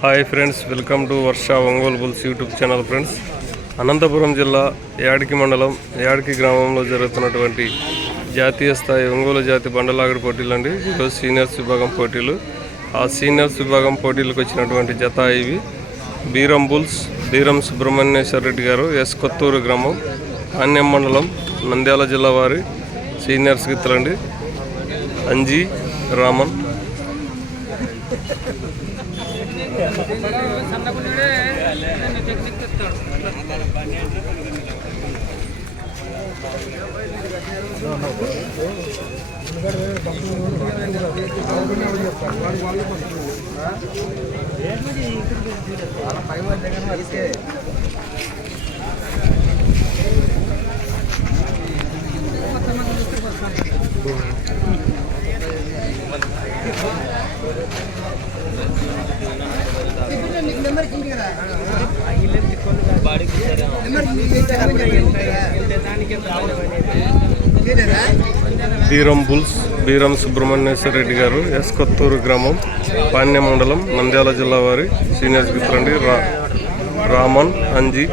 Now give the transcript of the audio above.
Hi friends welcome to Varsha Ongole bulls YouTube channel friends. Anantapur జిల్లా యాడికి మండలం యాడికి గ్రామంలో జరుగుతున్నటువంటి జాతీయ స్థాయి ఒంగోలు జాతి బండలాగడి పోటీలు అండి. ఈరోజు సీనియర్స్ విభాగం పోటీలు. ఆ సీనియర్స్ విభాగం పోటీలకు వచ్చినటువంటి జత ఇవి. బీరం బుల్స్ బీరం సుబ్రహ్మణ్యేశ్వర రెడ్డి గారు ఎస్ కొత్తూరు గ్రామం కాన్యం మండలం నంద్యాల జిల్లా వారి సీనియర్స్ గిత్తలండి. అంజీ రామన్. సన్నగుండే టెక్నిక్ తెస్తాడు Thank you. Beeram bulls Beeram Subrahmanyeswara Reddy garu S Kothuru గ్రామం పాణ్య మండలం నంద్యాల జిల్లా వారి సీనియర్ మిత్రులండి రా రామన్ అంజీ.